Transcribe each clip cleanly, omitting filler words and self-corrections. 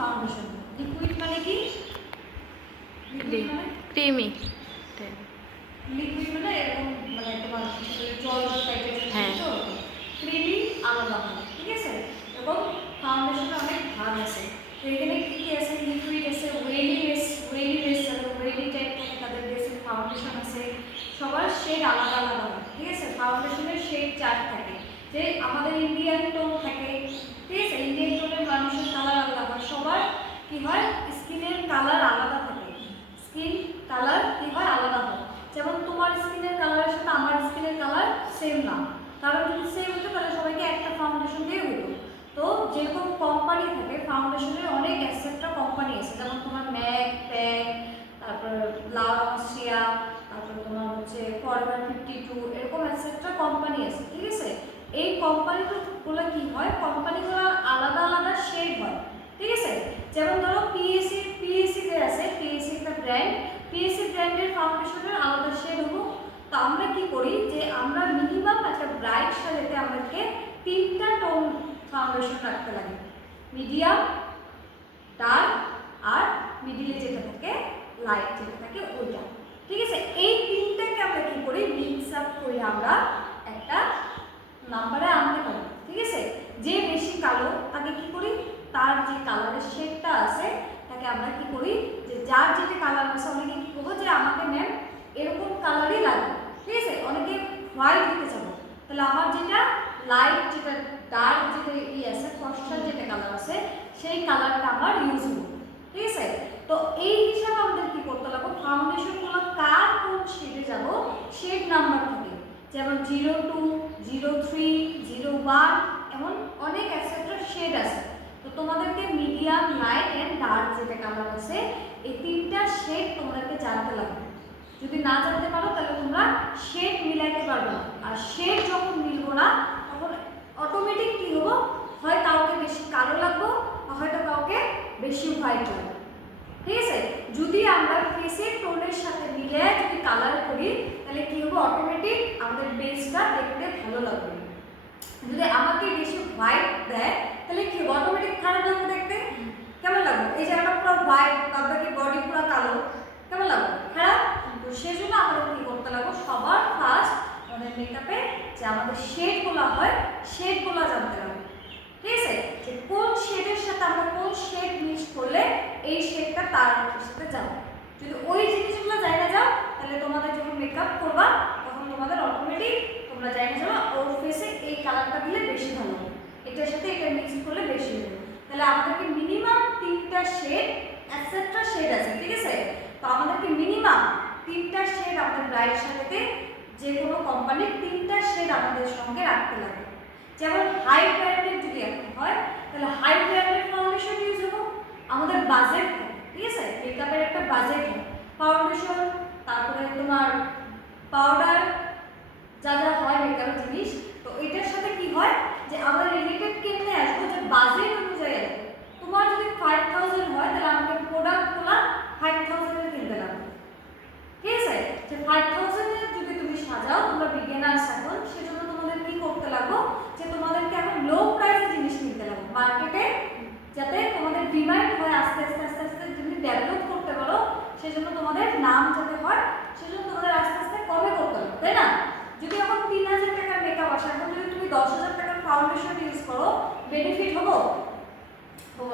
Foundation. Liquid মানে কি? Liquid মানে ক্রিমি। লিকুইড মানে এরকম মানে তোমার জল টাইপের তো ক্রিমি আলাদা হয়, ঠিক আছে। এবং ফাউন্ডেশনে অনেক ভাগ আছে। তো এখানে কি কি আছে? লিকুইড আছে, ওয়েলি বেস এবং ওয়েলি টাইপ থাকে তাদের বেসে ফাউন্ডেশন আছে। সবার শেড আলাদা আলাদা হয়, ঠিক আছে। ফাউন্ডেশনের শেড 4 থাকে। যে আমাদের ইন্ডিয়ান টোন থাকে, ঠিক আছে। ইন্ডিয়ান টোনের মানুষের কালার আলাদা হয়। সবার কি হয়? স্কিনের কালার আলাদা থাকে। স্কিন কালার কি হয়? আলাদা হয়। যেমন তোমার স্কিনের কালারের সাথে আমার স্কিনের কালার সেম না। কারণ যদি সেম হতো তাহলে সবাইকে একটা ফাউন্ডেশন দিয়ে হতো। তো যেরকম কোম্পানি থাকে, ফাউন্ডেশনের অনেক এক্সেট্রা কোম্পানি আছে। যেমন তোমার ম্যাক, প্যাক, তারপর লা অস্ট্রিয়া, তারপর তোমার হচ্ছে ফরএভার 52, এরকম এক্সেট্রা কোম্পানি আছে, ঠিক আছে। এই কোম্পানিগুলো কি হয়? কোম্পানিগুলো আলাদা আলাদা শেড হয়, ঠিক আছে। যেমন ধরো পিএসসি যে আছে, পিএসসি একটা ব্র্যান্ড, পিএসসি ব্র্যান্ডের ফাউন্ডেশনের আলাদা শেড হবো। তো আমরা কি করি যে আমরা মিনিমাম একটা ব্রাইট সাজাতে আমাদেরকে 3টা টোন ফাউন্ডেশন রাখতে লাগে। মিডিয়াম, ডার্ক আর মিডিলে যেটা থাকে লাইট যেটা থাকে ওইটা, ঠিক আছে। এই 3টাকে আমরা কি করি? মিক্স আপ করে আমরা একটা নাম্বারে আনতে পারি, ঠিক আছে। যে বেশি কালো তাকে কি করি? তার যে কালারের শেডটা আছে তাকে আমরা কি করি? যে যার যেটা কালার আছে, অনেকে কি করবো যে আমাকে ম্যাম এরকম কালারই লাগবে, ঠিক আছে। অনেকে হোয়াইট দিতে চাবো, তাহলে আমার যেটা লাইট, যেটা ডার্ক, যেটা আছে ফর্সা যেটা কালার আছে সেই কালারটা আমার ইউজ করবো, ঠিক আছে। তো এই হিসাবে আমাদের কি করতে লাগবে? ফাউন্ডেশনগুলো কার কোন শেডে যাব শেড নাম্বার থাকে। যেমন 02, 03, 01 এমন অনেক এক্সেট্রা শেড আছে। তো তোমাদেরকে মিডিয়াম, লাইট এন্ড ডার্ক যেটা কালার আছে এই 3টা শেড তোমাদেরকে জানতে লাগবে। যদি না জানতে পারো তাহলে তোমরা শেড মিলাইতে পারবে না। আর শেড যখন মিলবো না তখন অটোমেটিক কি হবো? হয় কাউকে বেশি কালো লাগবো, হয়তো কাউকে বেশি হোয়াইট লাগবে, ঠিক আছে। যদি আমরা ফেসের টোনের সাথে মিলে যদি কালার করি তাহলে কি হবে? অটোমেটিক আমাদের বেসটা দেখতে ভালো লাগবে। যদি আমাকে বেশি হোয়াইট দেয় তাহলে কি হবে? অটোমেটিক খারাপ লাগবে দেখতে। কেমন লাগবে? এই যে আমরা পুরো হোয়াইট, বাকি বডি পুরো কালো, কেমন লাগবে? খারাপ। তো সেজন্য আমাদের কি করতে লাগবে? সবার ফার্স্ট আমাদের মেকআপে যে আমাদের শেডগুলো হয় শেডগুলো জানতে হবে, ঠিক আছে। যে কোন শেডের সাথে আমরা কোন শেড মিক্স করলে এই শেডটা তার সাথে যাবে। যদি ওই জিনিসগুলো জানা যাও তাহলে তোমাদের যখন মেকআপ করবা তখন তোমাদের অটোমেটিক তোমরা জানা যাবে ওর ফেসে এই কালারটা দিলে বেশি ভালো হবে, এটার সাথে এটা মিক্স করলে বেশি হবে। তাহলে আমাদেরকে মিনিমাম 3টা শেড এক্সেট্রা শেড আছে, ঠিক আছে। তো আমাদেরকে মিনিমাম 3টা শেড আমাদের ব্রাইট সাজাতে যে কোনো কোম্পানির 3টা শেড আমাদের সঙ্গে রাখতে লাগে। যেমন হাই ব্র্যান্ডের যদি এখন হয় তাহলে হাই ব্র্যান্ডের ফাউন্ডেশন ইউজ হবো। আমাদের বাজেট হয়, ঠিক আছে। মেকআপের একটা বাজেট হয়। ফাউন্ডেশন, তারপরে তোমার পাউডার, যা যা হয় মেকআপের জিনিস, তো এটার সাথে কি হয় যে আমরা রিলেটেড কেমনে আসবো? যে বাজেট অনুযায়ী আসবো। তোমার যদি 5000 হয় তাহলে আমাকে প্রোডাক্টগুলো 5000 এর কিনতে লাগবে, ঠিক আছে। যে 5000 এর যদি তুমি সাজাও, তোমরা বিগিনার্স এখন, সেজন্য তোমাদের কি করতে লাগবে? যে তোমাদেরকে এখন লো প্রাইসে জিনিস কিনতে লাগবে মার্কেটে, যাতে তোমাদের ডিমান্ড হয় আস্তে আস্তে আস্তে আস্তে তুমি ডেভেলপ করতে পারো। সেজন্য তোমাদের নাম যাতে হয়, সেজন্য তোমাদের আস্তে আস্তে কমে করতে হবে, তাই না? যদি এখন 3000 টাকার মেকআপ আসে, এখন যদি তুমি 10000 টাকার ফাউন্ডেশন ইউজ করো, বেনিফিট হবো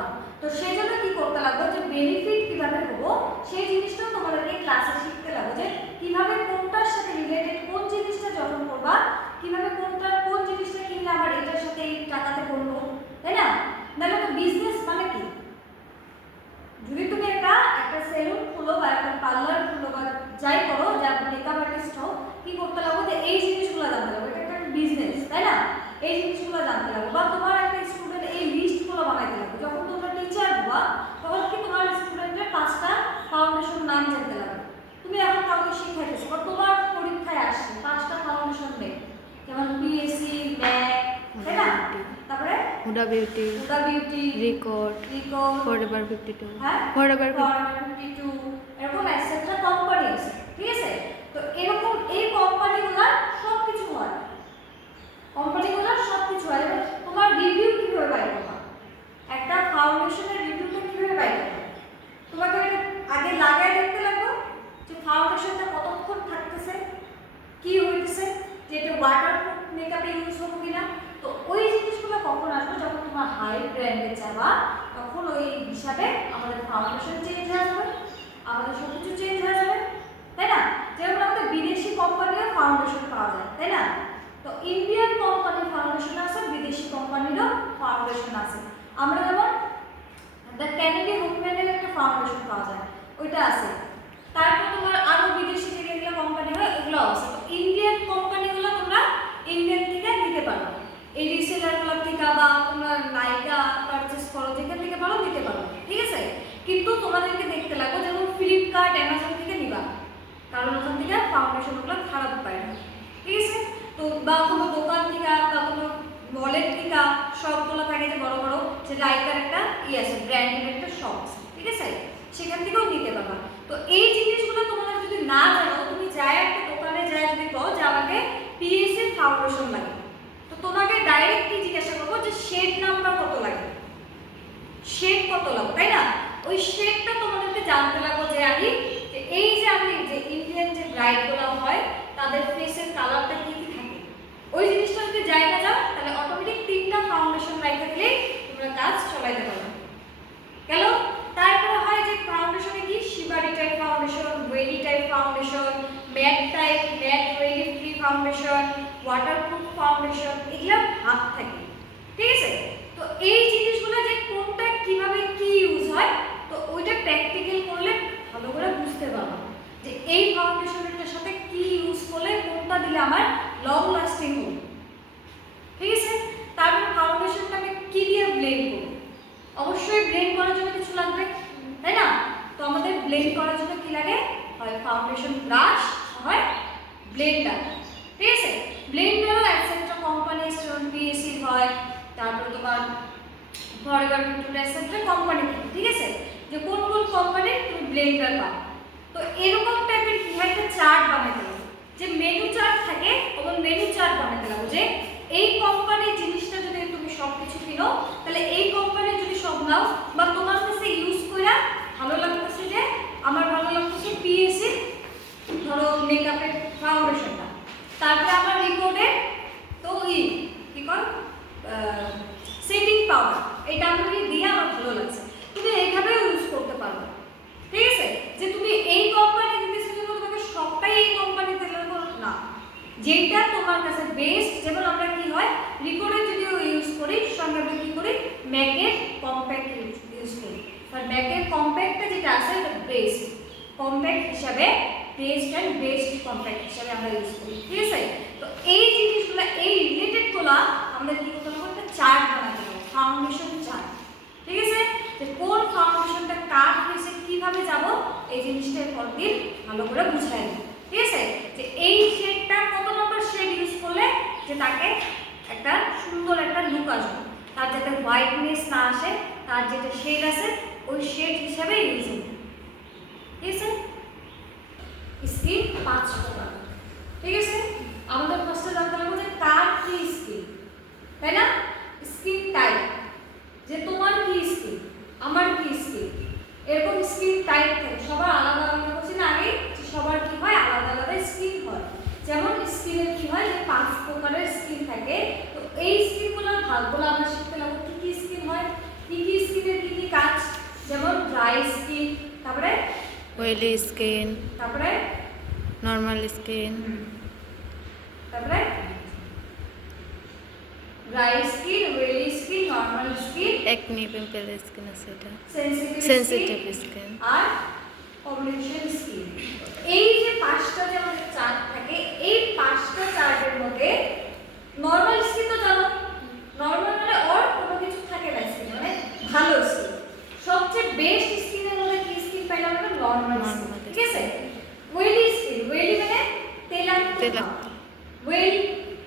না। তো সেই জন্য কি করতে লাগবে? যে বেনিফিট কিভাবে হবো সেই জিনিসটা তোমাদেরকে ক্লাসে শিখতে লাগবে। যে কিভাবে কোনটার সাথে রিলেটেড কোন জিনিসটা যখন করবা, কিভাবে কোন জিনিসটা কিনলে আমার এটার সাথে এই টাকাতে করবো, তাই না? নাহলে তো বিজনেস মানে কি? যদি তুমি একটা সেলুন খুলো বা একটা পার্লার খুলো বা যাই করো, যা মেকআপ আর্টিস্ট হও, কি করতে লাগবে? যে এই জিনিসগুলো জানতে লাগবে। এটা একটা বিজনেস, তাই না? এই জিনিসগুলো জানতে লাগবে। বা তোমার একটা স্টুডেন্ট এই লিস্টগুলো বানাইতে লাগবে। যখন তোমরা টিচার হবা তখন কি তোমার স্টুডেন্টের 5টা ফাউন্ডেশন নাম জানতে লাগবে। তুমি এখন কাউকে শিখাইতেছো বা তোমার পরীক্ষায় আসছে 5টা ফাউন্ডেশন নেই, যেমন পিএসসি, ম্যাক, তাই না? তারপরে হুডা বিউটি, রিকর্ড, ফরএভার 52, হ্যাঁ ফরএভার 52 এরকম এক্সেট্রা কোম্পানি আছে, ঠিক আছে। তো এরকম এই কোম্পানিগুলো সবকিছু হয়, তোমার রিভিউ কিভাবে বাইর করবা? একটা ফাউন্ডেশনের রিভিউটা ওই ব্র্যান্ডে যাবা তখন ওই হিসাবে আমাদের ফাউন্ডেশন চেঞ্জ হয়ে যাবে, আমাদের সব কিছু চেঞ্জ হয়ে যাবে, তাই না? যেমন আমাদের বিদেশি কোম্পানির ফাউন্ডেশন পাওয়া যায়, তাই না? তো ইন্ডিয়ান কোম্পানির ফাউন্ডেশন আছে, বিদেশি কোম্পানিরও ফাউন্ডেশন আছে। আমরা যেমন দ্য ক্যানাডিয়ান উইমেনের একটা ফাউন্ডেশন পাওয়া যায়, ওইটা আছে। তারপর তোমার আরো বিদেশি যেগুলো কোম্পানি হয় ওগুলো আছে। তো ইন্ডিয়ান কোম্পানিগুলো তোমরা ইন্ডিয়ান থেকে নিতে পারো, এই রিসেলারগুলো থেকে বা তোমরা নাইকা পারচেজ করো যেখান থেকে পারো নিতে পারো, ঠিক আছে? কিন্তু তোমাদেরকে দেখতে লাগবে যেমন ফ্লিপকার্ট অ্যামাজন থেকে নিবা, কারণ ওখান থেকে ফাউন্ডেশনগুলো খারাপ পায় না, ঠিক আছে? তো বা কোনো দোকান থেকে বা কোনো মলের থেকে সবগুলো থাকে যে বড় বড় যে নাইকার একটা আছে ব্র্যান্ডের একটা শপ আছে, ঠিক আছে? সেখান থেকেও নিতে পারবা। তো এই জিনিসগুলো তোমরা যদি না জানো, তুমি যায় একটা দোকানে যায় যদি কও যে আমাকে পিএসসি ফাউন্ডেশন লাগে, তো তোমাকে ডাইরেক্ট কি জিজ্ঞাসা করবো যে শেড নাম্বার কত লাগে, শেড কত লাগবে, তাই না? ওই শেডটা তোমাদেরকে জানতে লাগবে যে আমি যে এই যে আমি যে ইন্ডিয়ান যে ব্রাইডগুলো হয় তাদের ফেসের কালারটা কি কি থাকে, ওই জিনিসটা যদি জায়গা যাও তাহলে অটোমেটিক 3টা ফাউন্ডেশন রাখতে দিলে তোমরা কাজ চালাতে পারবে। গেল? তারপরে হয় যে ফাউন্ডেশনে কি শিবারি type foundation, oily type foundation, matte type, matte oily free foundation, waterproof foundation, এগুলো ভাগ থাকে, ঠিক আছে? তো এই জিনিসগুলো যে কোনটা কিভাবে কি ইউজ হয়, তো ওইটা প্র্যাকটিক্যাল করলে ভালো করে বুঝতে পারবো যে এই ফাউন্ডেশনটার সাথে কি ইউজ করলে কোনটা দিলে আমার লং লাস্টিং হবে, ঠিক আছে? তারপর ফাউন্ডেশনটাকে কি দিয়ে ব্লেন্ড করব, অবশ্যই ব্লেন্ড করার জন্য কিছু লাগবে, তাই না? তো আমাদের ব্লেন্ড করার জন্য কি লাগে, হয় ফাউন্ডেশন ব্রাশ, হয় ব্লেন্ডার, ঠিক আছে? ব্লেন্ডারও এটসেট্রা কোম্পানি যেমন পিএসসি হয়, তারপর তোমার ফরএভার ভিক্টোরিয়া এটসেট্রা কোম্পানি, ঠিক আছে? যে কোন কোন কোম্পানির তুমি ব্লেন্ডার পাও। তো এরকম টাইপের কি হয় একটা চার্ট বানাতে হবে, যে মেনু চার্ট থাকে তখন মেনু চার্ট বানাতে হবে যে এই কোম্পানির জিনিসটা যদি তুমি সব কিছু কিনো তাহলে এই কোম্পানির যদি সব নাও বা তোমার কাছে ইউজ কইরা ভালো লাগতেছে, যে আমার ভালো লাগতেছে পিএসসি ধরো মেকআপের ফাউন্ডেশনটা, তারপরে আমার রিপোর্টে তো কি কর সেটিং পাউডার, এটা আমি দিয়ে আমার ভালো লাগছে, তুমি এইভাবে ইউজ করতে পারবে, ঠিক আছে? যে তুমি এই কোম্পানি দিতেছো যে তোমাকে সবটাই এই কোম্পানিতে না, যেটা তোমার কাছে বেস্ট। যেমন আমরা কি হয় রিকর্ডে যদি ইউজ করি সঙ্গে আমরা কি করি ম্যাকের কম্প্যাক্ট ইউজ করি, আর ম্যাকের কম্প্যাক্টটা যেটা আছে এটা বেস্ট কম্প্যাক্ট হিসাবে, বেস্ট অ্যান্ড বেস্ট কম্প্যাক্ট হিসাবে আমরা ইউজ করি, ঠিক আছে? তো এই জিনিসগুলো এই রিলেটেডগুলো আমরা কি করতে হবে, একটা চার্ট বানাতে হবে, ফাউন্ডেশন চার্ট, ঠিক আছে? যে কোন ফাউন্ডেশনটা কার ফেসে কিভাবে যাব এই জিনিসটা পরদিন ভালো করে বুঝাই দিই, ঠিক আছে? যে এই শেডটা কত নম্বর শেড ইউজ করলে যে তাকে একটা সুন্দর একটা লুক আসবে, তার যাতে হোয়াইটনেস না আসে, তার যেটা শেড আছে ওই শেড হিসাবে ইউজ হবে, ঠিক আছে? স্কিন 5 প্রকার, ঠিক আছে? আমাদের ফার্স্টে জানতে লাগবে যে কার কি স্কিন, তাই না? স্কিন টাইপ, যে তোমার কি স্কিন, আমার কি স্কিন, এরকম স্কিন টাইপ থাকে সবার আলাদা আলাদা, বলছি না আগে যে সবার কি হয় আলাদা আলাদা স্কিন হয়। যেমন স্কিনের কি হয় যে 5 প্রকারের স্কিন থাকে, তো এই স্কিনগুলোর ভাগগুলো আমরা শিখতে লাগবো কি কি স্কিন হয়, কি কি স্কিনের কি কি কাজ, যেমন ড্রাই স্কিন, তারপরে ওয়েলি স্কিন, তারপরে নর্মাল স্কিন, তারপরে dry skin, oily skin, normal skin, acne pimple skin আছে, এটা সেনসিটিভ স্কিন আর কম্বিনেশন স্কিন। এই যে 5টা যে আমাদের চার্ট থাকে, এই 5টা চার্টের মধ্যে নরমাল স্কিন তো জানো, নরমাল মানে ওর কোনো কিছু থাকে না স্কিন, মানে ভালো স্কিন, সবচেয়ে বেস্ট স্কিনের মধ্যে কি স্কিন পাইলাম আমরা নরমাল স্কিন, ঠিক আছে? ওয়েলি স্কিন, ওয়েলি মানে তেলাক্ত, ওয়েল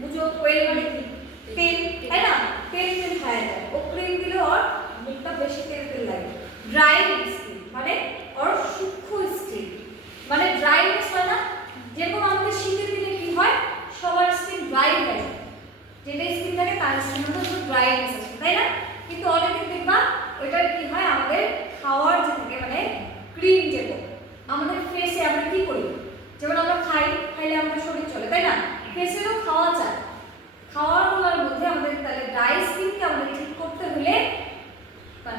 বুঝো, ওয়েল মানে কি তেল, তাই না? তেল তেল খায় যায়, ও ক্রিম দিলে ওর মুখটা বেশি তেল তেল লাগে। ড্রাই স্কিন মানে ওর সূক্ষ্ম স্কিন, মানে ড্রাইনেস হয় না, যেরকম আমাদের শীতের দিনে কি হয় সবার স্কিন ড্রাই হয়ে যায়, যেটা স্কিন থাকে তার স্কিন মধ্যে শুধু ড্রাইনেস আছে, তাই না? কিন্তু অনেকে দেখবা ওইটার কি হয় আমাদের খাওয়ার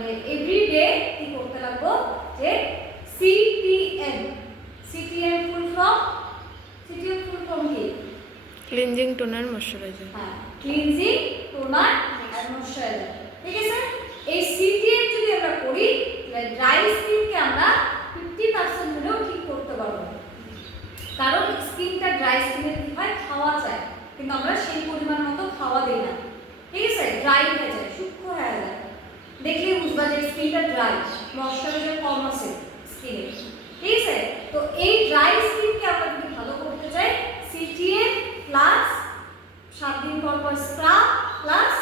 মানে এভরিডে কি করতে লাগবো যে সিটিএম সিটিএম ফুল ফর্ম কি ক্লিনজিং টোনার ময়শ্চারাইজার। হ্যাঁ ক্লিনজিং টোনার আর ময়শ্চারাইজার ঠিক আছে এই সিটিএম যদি আমরা করি তাহলে ড্রাই স্কিনকে আমরা 50% হলেও ঠিক করতে পারবো কারণ স্কিনটা ড্রাই স্কিনের কি হয় খাওয়া যায় কিন্তু আমরা সেই পরিমাণ মতো খাওয়া দেই না ঠিক আছে ড্রাই হয়ে যায় সূক্ষ্ম হয়ে যায় দেখলে বুঝবা যে স্কিনটা ড্রাই ময়শ্চারাইজার কম আছে স্কিনে ঠিক আছে তো এই ড্রাই স্কিনকে আমরা যদি ভালো করতে চাই সিটিএম প্লাস 7 দিন পর পর স্ক্রাব প্লাস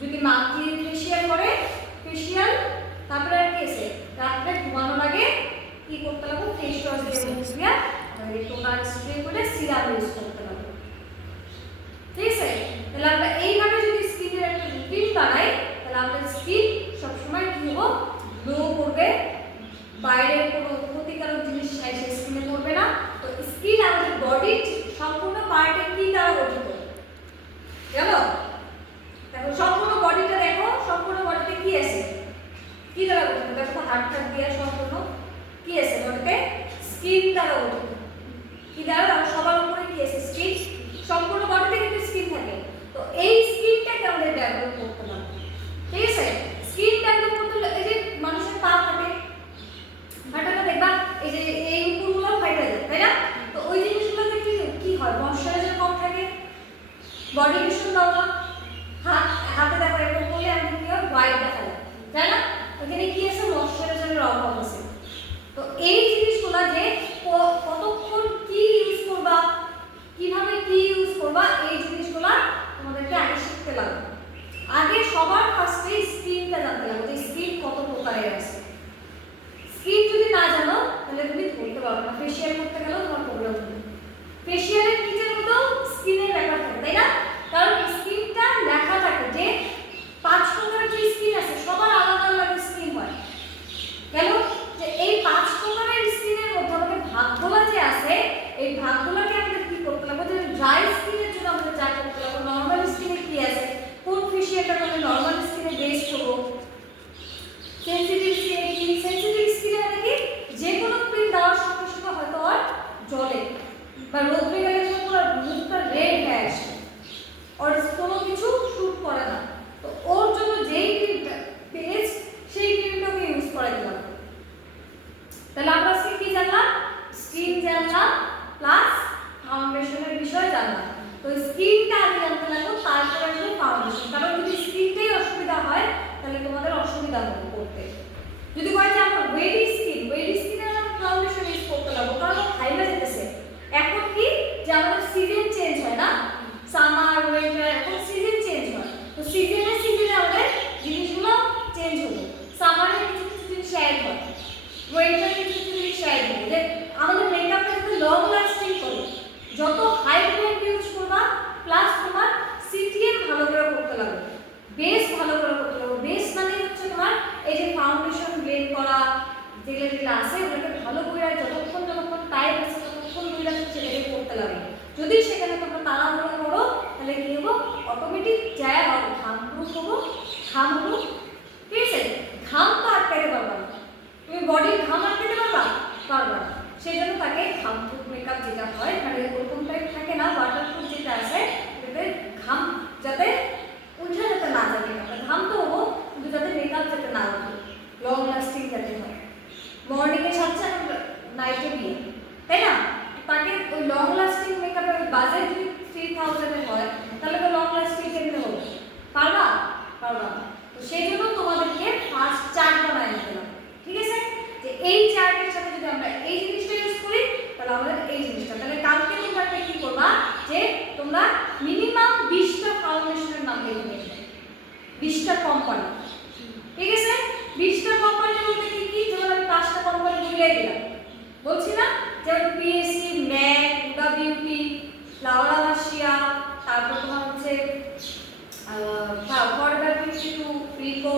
যদি মান্থলি ফেশিয়াল করে ফেশিয়াল তারপরে আর কি আছে রাত্রে ঘুমানোর আগে কি করতে লাগবে ফেস ওয়াশ দিয়ে মুখ দিয়ে আর এই টোনার স্প্রে করে সিরাম ইউজ করতে লাগবে ঠিক আছে তাহলে আমরা এইভাবে যদি স্কিনের একটা রুটিন বানাই তাহলে আমাদের স্কিন সবসময় কি হবে গ্লো করবে বাইরের কোনো ক্ষতিকারক জিনিস স্কিনে পড়বে না তো স্কিন আমাদের বডির সম্পূর্ণ পার্টে কি দ্বারা গঠিত জানো দেখো সম্পূর্ণ বডিটা দেখো সম্পূর্ণ বডিতে কি আছে কি দ্বারা গঠিত দেখো হাড় দিয়ে সম্পূর্ণ কি আছে বডিতে স্কিন দ্বারা গঠিত কি দ্বারা সবার উপরে কি আছে স্কিন সম্পূর্ণ বডিতে কিন্তু স্কিন থাকে তো এই স্কিনটাকে আমাদের ডেভেলপ করতে হবে ঠিক আছে স্কিন ডেভেলপ করতে হলে এই যে মানুষের পা থাকে হাঁটাটা দেখবা এই যে এই উপরগুলো ফাইটা যায় তাই না তো ওই জিনিসগুলোতে কি হয় ময়শ্চারাইজার কম থাকে বডি লোশন দাও না হাতে দেখো এরকম করলে আমাদের কি হয় হোয়াইট দেখা যায় তাই না ওখানে কি আছে ময়শ্চারাইজারের অভাব আছে তো এই জিনিসগুলো যে কতক্ষণ কি ইউজ করবা কিভাবে কি ইউজ করবা এই জিনিসগুলো তোমাদেরকে আগে শিখতে লাগবে আগে সবার ফার্স্টে স্কিনটা জানতে লাগবে যে স্কিন কত প্রকারের আছে স্কিন যদি না জানো তাহলে তুমি ধরতে পারবে না ফেশিয়াল করতে গেলেও তোমার প্রবলেম হবে ফেশিয়ালের কিচের মতো স্কিনের ব্যাপার থাকে তাই না কারণ স্কিনটা লেখা থাকে যে 5 প্রকারের যে স্কিন আছে সবার আলাদা আলাদা স্কিন হয় কেন যে এই 5 প্রকারের স্কিনের মধ্যে আমাদের ভাগগুলো যে আছে এই ভাগগুলোকে আমাদের কি করতে লাগবে যে ড্রাই স্কিনের জন্য আমাদের যা করতে লাগবে নরমাল স্কিনে কি আছে কোন ফেশিয়ালটা করলে নরমাল স্কিনে বেস্ট হবে সেনসিটিভ স্কিনে মানে কি যে কোনো ক্রিম দেওয়ার সঙ্গে সঙ্গে হয়তো আর জ্বলে বা রোদে গেলে পুরো মুখটা রেড হয়ে আসে আর কোনো কিছু শুট করে না তো ওর জন্য যেই ক্রিমটা বেস্ট সেই ক্রিমটাকে ইউজ করা দিলাম তাহলে আমরা আজকে কি জানলাম স্কিন জানলাম প্লাস ফাউন্ডেশনের বিষয় জানলাম তো স্কিনটা আগে জানতে লাগবে তারপরে আসলে ফাউন্ডেশন কারণ যদি স্কিনটাই অসুবিধা হয় তাহলে তোমাদের অসুবিধা হবে করতে যদি কয় যে আমরা ওয়েলি স্কিনে আমরা ফাউন্ডেশন ইউজ করতে লাগবো কারণ হাইলা যেতেছে এখন কি যে আমাদের সিজন চেঞ্জ হয় না সামার উইন্টার এখন সিজন চেঞ্জ হয় তো সিজনে আমাদের জিনিসগুলো চেঞ্জ হবে সামারে কিছু কিছু জিনিস অ্যাড হয় উইন্টারে কিছু কিছু জিনিস অ্যাড হবে যে আমাদের মেকআপটা যাতে লং লাস্টিং করে যত হাই ব্র্যান্ড ইউজ করবা প্লাস তোমার সিটিএম ভালো করে করতে লাগবে বেস ভালো করে করতে লাগবে বেস মানে হচ্ছে তোমার এই যে ফাউন্ডেশন ব্লেন্ড করা যেগুলো আছে ওগুলোকে ভালো করে যতক্ষণ টাইম আছে ততক্ষণ ধরে সেটাকে করতে লাগবে যদি সেখানে তোমরা তাড়াহুড়ো করো তাহলে কি হবো অটোমেটিক যায় হবে ঘাম প্রুফ হবো ঘাম হবো ঠিক আছে ঘাম তো আটকাতে পারবা না তুমি বডির ঘাম আটকাতে পারবা না সেই জন্য তাকে ঘাম প্রুফ মেকআপ যেটা হয় মানে ওরকম টাইপ থাকে না ওয়াটারপ্রুফ যেটা আছে এটাতে ঘাম যাতে উঠে যেতে না যায় মেকআপটা ঘাম তো হবো কিন্তু যাতে মেকআপ যাতে না ওঠে লং লাস্টিং যাতে হয় মর্নিংয়ে সাথে নাইটে বিয়ে তাই না তাকে ওই লং লাস্টিং মেকআপের বাজেট যদি 3000 এর হয় তাহলে তো লং লাস্টিং কেমনে হবে পারবা না তো সেই জন্য তোমাদেরকে ফার্স্ট চার্ট বানাই নিতে হবে ঠিক আছে যে এই চার্টের সাথে যদি আমরা এই জিনিসটা ইউজ করি তাহলে আমাদের এই জিনিসটা তাহলে কালকে তোমরা কি করবা যে তোমরা মিনিমাম 20টা ফাউন্ডেশনের নাম লিখে নেবে 20টা কোম্পানি ঠিক আছে 20টা কোম্পানির মধ্যে কি কি যেমন আমি 5টা কোম্পানি বলে দিলাম বলছি না যেমন পিএসসি ম্যাক হুডা বিউটি ফ্লাওয়ার মাসিয়া তারপর তোমার হচ্ছে ফরএভার 52 রিকো